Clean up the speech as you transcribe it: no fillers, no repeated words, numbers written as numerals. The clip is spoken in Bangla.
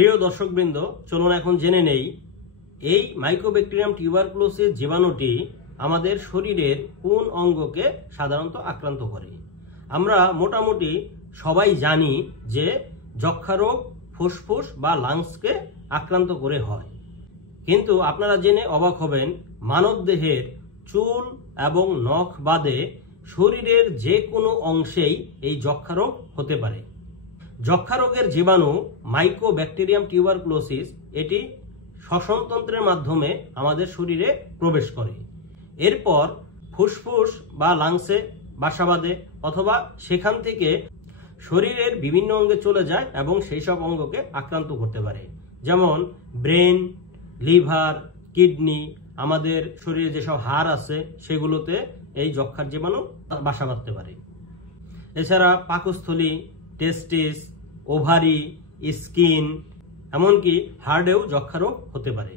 প্রিয় দর্শকবৃন্দ, চলুন এখন জেনে নেই এই মাইকোব্যাকটেরিয়াম টিউবারকুলোসিস জীবাণুটি আমাদের শরীরের কোন অঙ্গকে সাধারণত আক্রান্ত করে। আমরা মোটামুটি সবাই জানি যে যক্ষ্মা রোগ ফুসফুস বা লাংসকে আক্রান্ত করে হয়, কিন্তু আপনারা জেনে অবাক হবেন মানবদেহের চুল এবং নখ বাদে শরীরের যে কোনো অংশেই এই যক্ষ্মা রোগ হতে পারে। যক্ষ্মা রোগের জীবাণু মাইকোব্যাকটেরিয়াম টিউবারকুলোসিস এটি শ্বসনতন্ত্রের মাধ্যমে আমাদের শরীরে প্রবেশ করে, এরপর ফুসফুস বা লাংসে বাসা বাঁধে অথবা সেখান থেকে শরীরের বিভিন্ন অঙ্গে চলে যায় এবং সেই সব অঙ্গকে আক্রান্ত করতে পারে, যেমন ব্রেন, লিভার, কিডনি, আমাদের শরীরে যেসব হাড় আছে সেগুলোতে এই যক্ষ্মার জীবাণু বাসা বাঁধতে পারে। এছাড়া পাকস্থলী, টেস্টিস, ওভারি, স্কিন, এমনকি হার্টেও যক্ষ্মা রোগ হতে পারে।